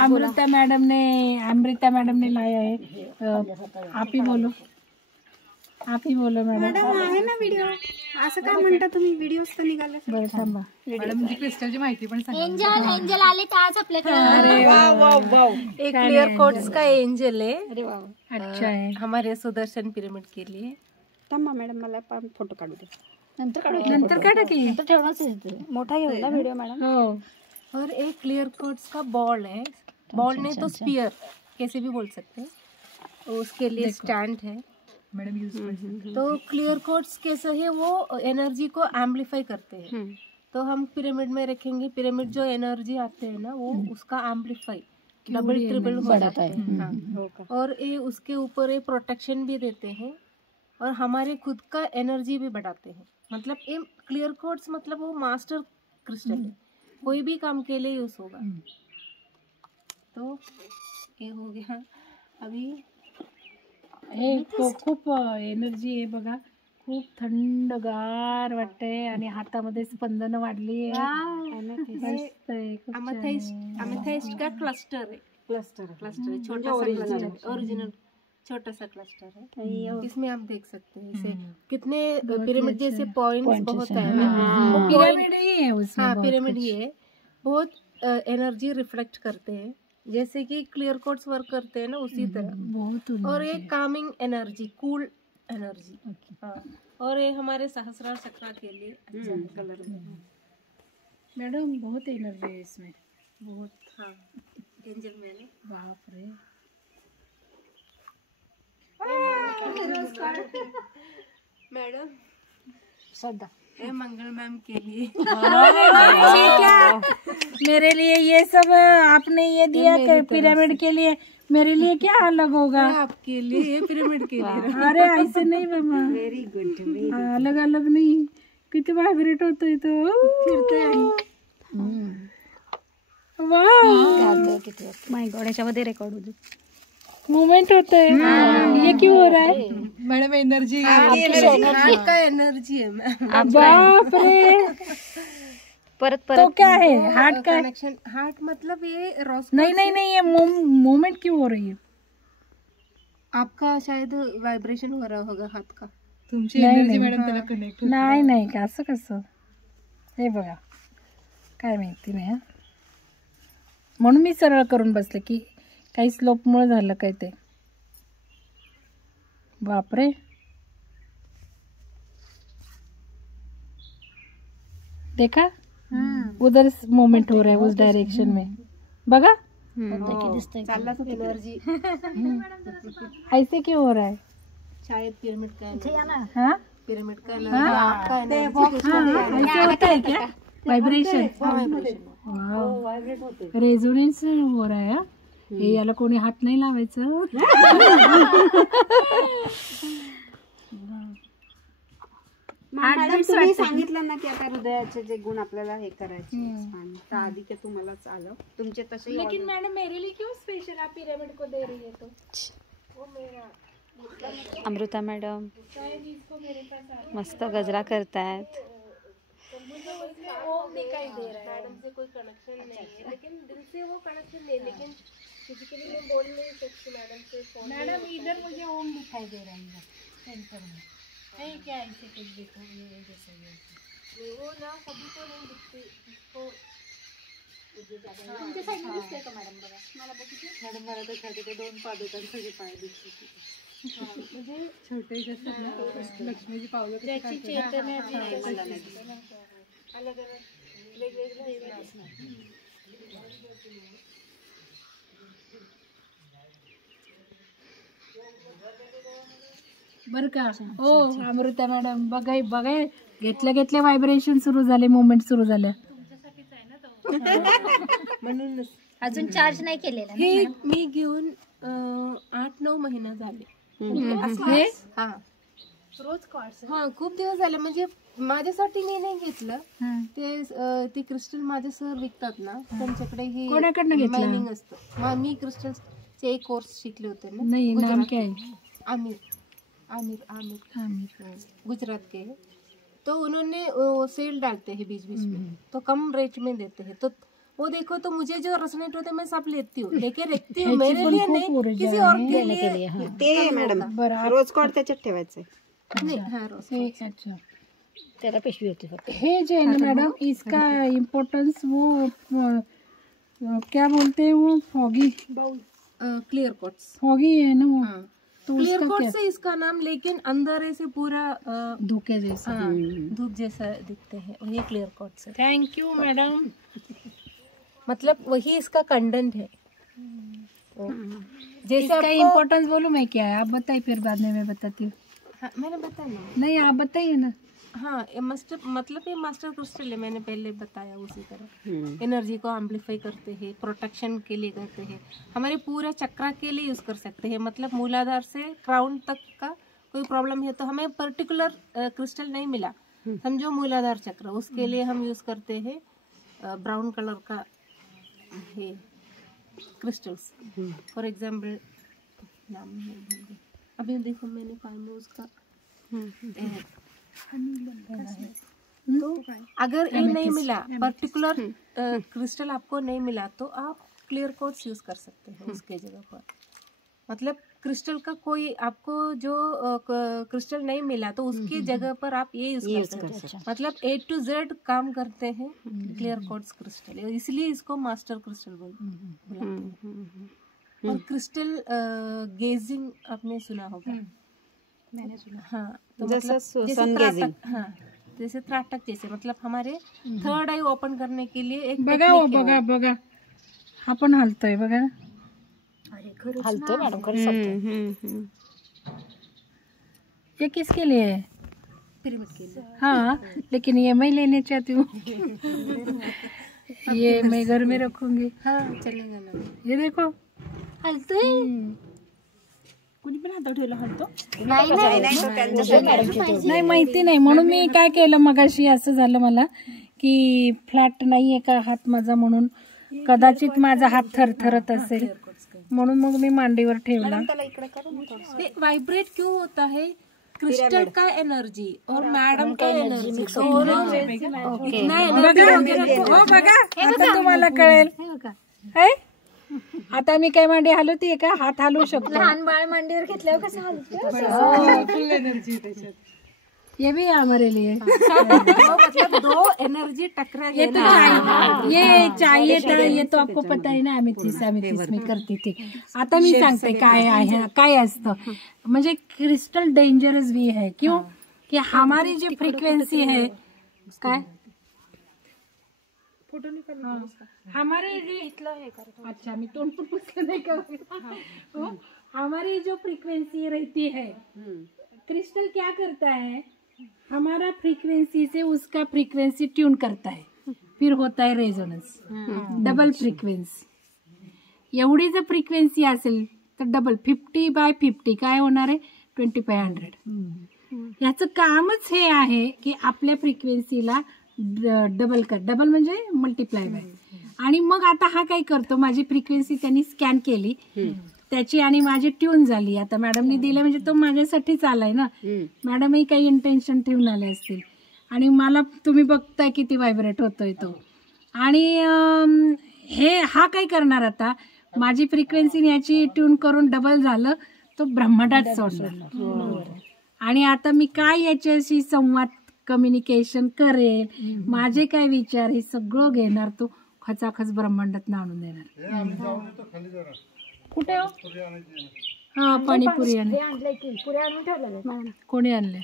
Amruta madam ने लाया है। आप ही बोलो मैडम आहे ना व्हिडिओ, असं काय म्हणता तुम्ही? व्हिडिओ तर निघाले बरं थांबा मॅडम म्हणजे क्रिस्टलची माहिती पण सांगा। एंजल आले तर आज आपल्याकडे एक क्लियर कोट्स का एंजल है। अच्छा है। हमारे सुदर्शन पिरामिड के लिए। थांबा मॅडम, मला पण फोटो काढू दे। नंतर काढा की मोठा घेऊ ना व्हिडिओ मॅडम। हो। और एक क्लियर कोट्स का बॉल है, बॉल नहीं तो स्पीयर कैसे भी बोल सकते हैं, उसके लिए स्टैंड है मैडम यूज। तो क्लियर कोट्स कैसे है, वो एनर्जी को एम्पलीफाई करते हैं। तो हम पिरामिड में रखेंगे, पिरामिड जो एनर्जी आते हैं ना वो उसका एम्पलीफाई डबल ट्रिपल हो जाता है। हाँ। और ये उसके ऊपर ये प्रोटेक्शन भी देते हैं और हमारे खुद का एनर्जी भी बढ़ाते हैं। मतलब ये क्लियर कोट्स मतलब वो मास्टर क्रिस्टल है, कोई भी काम के लिए यूज होगा। तो ये हो गया। अभी हे खूप एनर्जी आहे बघा, खूप थंडगार वाटतंय आणि हातामध्ये स्पंदन वाढली आहे। अमेथिस्ट का क्लस्टर है, क्लस्टर छोटा सा क्लस्टर है, ओरिजिनल छोटा सा क्लस्टर है। इसमें आप देख सकते हैं इसे कितने पिरामिड जैसे पॉइंट्स बहुत है ना, पिरामिड ही है उसमें। हाँ पिरामिड ही है, बहुत एनर्जी रिफ्लेक्ट करते हैं जैसे कि क्लियर कोट्स वर्क करते हैं ना उसी तरह। बहुत और ये कामिंग एनर्जी, कूल एनर्जी। हाँ। और ये हमारे सहस्रार चक्र के लिए अच्छा कलर में। मैडम बहुत एनर्जी है इसमें, बहुत। हाँ एंजल मैंने बाप रे। मैडम श्रद्धा ये मंगल मैम के लिए। मेरे लिए ये सब आपने ये दिया पिरामिड के लिए, मेरे लिए क्या अलग होगा? आपके लिए ये पिरामिड के लिए। अरे ऐसे नहीं बाबा, व्हेरी गुड। अलग अलग नहीं, किती व्हायब्रेट होतोय तो, फिरतोय। वाह माय गॉड, याच्यामध्ये रेकॉर्ड होते, मूवमेंट होता है। ये क्यों हो रहा है मैडम? एनर्जी का एनर्जी है मैम। बाप रे। परत तो क्या है हार्ट का? कनेक्शन हार्ट मतलब ये नहीं ये मूवमेंट क्यों हो रही है? आपका शायद वाइब्रेशन हो रहा होगा हाथ का। तुमची एनर्जी मॅडम त्याला कनेक्ट होते। नाही का असं कसं? हे बघा काय माहिती नाही हा, म्हणून मी सरळ करून बसले की काही स्लोपमुळे झालं काय ते। बापरे, देखा उधर मूवमेंट हो रहा है उस डायरेक्शन में, बघा एनर्जी। ऐसे क्यों हो रहा है? शायद पिरामिड का। हाँ पिरामिड का आपका ऐसे होता है क्या? वाइब्रेशन रेजोनेंस हो रहा है। हे याला कोणी हात नाही लावायचं। मॅडम तुम्ही सांगितलं ना की आता हृदयाचे जे गुण आपल्याला हे करायचे, तर आधी ते तुम्हालाच आलं, तुमचे तसे। लेकिन मैडम मेरे लिए क्यों स्पेशल आप पिरामिड को दे रही है? तो वो मेरा अमृता मैडम मस्त गजरा करतायत। ओम दिखाई दे रहा है मैडम से, कोई कनेक्शन नहीं है, लेकिन दिल से वो कनेक्शन नहीं, लेकिन फिजिकली मैं बोल नहीं सकती मैडम से। मैडम इधर मुझे ओम दिखाई दे रहा है सेंटर में, है क्या? ऐसे कुछ देखो ये जैसे वो ना सभी को नहीं दिखती, इसको तुमच्या साइड में दिसते का मॅडम? बघा मला बघितलं मॅडम, मला तर खाते ते दोन पादुकांचे सगळे पाय दिसते। म्हणजे छोटे जसे लक्ष्मीची पावलं कशी त्याची काढतात. चेतना अलग अलग वेगवेगळे बर का? ओ अमृता मॅडम बघाय घेतल्या व्हायब्रेशन सुरू झाले, मुवमेंट सुरू झाल्या। म्हणूनच अजून चार्ज नाही केलेला हे मी घेऊन 8-9 महिना झाले। हे हा रोज कॉर्ड्स। हा खूप दिवस झाले, म्हणजे माझ्यासाठी मी नाही घेतलं ते क्रिस्टल माझे सर विकतात ना, त्यांच्याकडे हे कोणाकडनं घेतलं? मायनिंग असतं। मी क्रिस्टलचे एक कोर्स शिकले होते ना। नाही नाम क्या है? आमिर गुजरात के। तो उन्होंने सेल डालते हैं बीच बीच में, तो कम रेट में देते हैं। तो वो देखो, तो मुझे जो रेसोनेट होते हैं मैं सब लेती हूँ, लेके रखती हूँ, मेरे लिए नहीं, किसी और के लिए। ते मॅडम रोज कॉड त्याच्यात ठेवायचंय. नहीं, हाँ, रोज अच्छा त्याला पिशवी होती फक्त. हे जे है ना मैडम, इसका इम्पोर्टेंस वो क्या बोलते हैं वो फॉगी क्लियर कोट्स। फॉगी है ना वो, तो क्लियर उसका कोट क्या से इसका नाम, लेकिन अंदर ऐसे पूरा धोखे जैसा। हाँ, धूप जैसा दिखते हैं, वही क्लियर कोट से। Thank you madam. मतलब वही इसका कंटेंट है। जैसे इसका आपको इम्पोर्टेंस बोलूं मैं क्या है, आप बताइए, फिर बाद में मैं बताती हूँ। हाँ, मैंने बताया ना। नहीं आप बताइए ना। हाँ, ये मास्टर क्रिस्टल है, मैंने पहले बताया उसी तरह। एनर्जी को एम्पलीफाई करते हैं, प्रोटेक्शन के लिए करते हैं, हमारे पूरे चक्र के लिए यूज कर सकते हैं। मतलब मूलाधार से क्राउन तक का कोई प्रॉब्लम है तो हमें पर्टिकुलर क्रिस्टल नहीं मिला, समझो मूलाधार चक्र, उसके लिए हम यूज करते हैं ब्राउन कलर का है क्रिस्टल्स। फॉर एग्जाम्पल नाम नहीं भूल गई। अभी देखो मैंने पानी में उसका तो अगर ये नहीं मिला, पर्टिकुलर क्रिस्टल आपको नहीं मिला, तो आप क्लियर कोट्स यूज कर सकते हैं उसके जगह पर। मतलब क्रिस्टल का कोई आपको जो क्रिस्टल नहीं मिला तो उसकी जगह पर आप ये यूज कर सकते हैं। मतलब A to Z काम करते हैं क्लियर कोट्स क्रिस्टल, इसलिए इसको मास्टर क्रिस्टल बुलाते हैं। और क्रिस्टल गेजिंग आपने सुना होगा, मैंने सुना. हाँ, तो जैसे मतलब sun gazing. हाँ, जैसे त्राटक जैसे, मतलब हमारे थर्ड आई ओपन करने के लिए एक बघा हो, technique है बघा बघा आपण हलतोय बघा. हलतोय मॅडम, खरंच हलतोय. ये किसके लिए है? पिरामिड के लिए। हाँ, लेकिन ये मैं लेने चाहती हूँ. ये मैं घर में रखूंगी. हाँ, चलेगा ना। ये देखो हलतोय. कुणी पण हातात ठेवला हलतो. नाही माहिती नाही म्हणून मी काय केलं मगाशी, असं झालं मला की फ्लॅट नाहीये का हात माझा, म्हणून कदाचित माझा हात थरथरत असेल म्हणून मग मी मांडीवर ठेवला. वाइब्रेट क्यों होता है? क्रिस्टल का एनर्जी और मैडम का एनर्जी दोनों इतना एनर्जी हो बघा, आता तुम्हाला कळेल. है? आता मी काय मांडी हलवतीये का? हात हलवू शकतो. लहान बाळ मांडीवर घेतल्यावर कसं हलतं? फुल एनर्जी त्याच्यात. ये भी हमारे लिए. मतलब दो एनर्जी टकरा ये तो ये चाहिए था, ये तो आपको पता है ना, अमितीस मी करते थे. आता मी सांगते काय आहे, काय असतं. म्हणजे क्रिस्टल डेंजरस भी है. क्यों? कि हमारी जी फ्रीक्वेंसी है, काय हमारे अच्छा मी तोंड पण पुसलं नाही का. हमारी जो फ्रीक्वेंसी रहती है, क्रिस्टल क्या करता है, हमारा फ्रीक्वेंसी से उसका फ्रीक्वेंसी ट्यून करता है, फिर होता है रेझोनन्स, डबल फ्रीक्वेंसी. एवढी जर फ्रीक्वेंसी असेल तर डबल 50/50 काय होणार आहे, 20/100. याचं कामच हे आहे की आपल्या फ्रिक्वेन्सीला डबल डबल म्हणजे मल्टिप्लाय बाय. आणि मग आता हा काय करतो, माझी फ्रिक्वेन्सी त्यांनी स्कॅन केली त्याची आणि माझी ट्यून झाली. आता मॅडमनी दिले म्हणजे तो माझ्यासाठीच आलाय ना. मॅडमही काही इंटेन्शन ठेवून आले असतील आणि मला तुम्ही बघताय किती व्हायब्रेट होतोय तो. आणि हे हा काय करणार, आता माझी फ्रिक्वेन्सी याची ट्यून करून डबल झालं, तो ब्रह्मांडात सोडणार. आणि आता मी काय याच्याशी संवाद कम्युनिकेशन करेल, माझे काय विचार, हे सगळं घेणार तो खचाखच ब्रह्मांडात आणून देणार. कुठे हो? हा, पाणीपुरी आणली. कोणी आणले?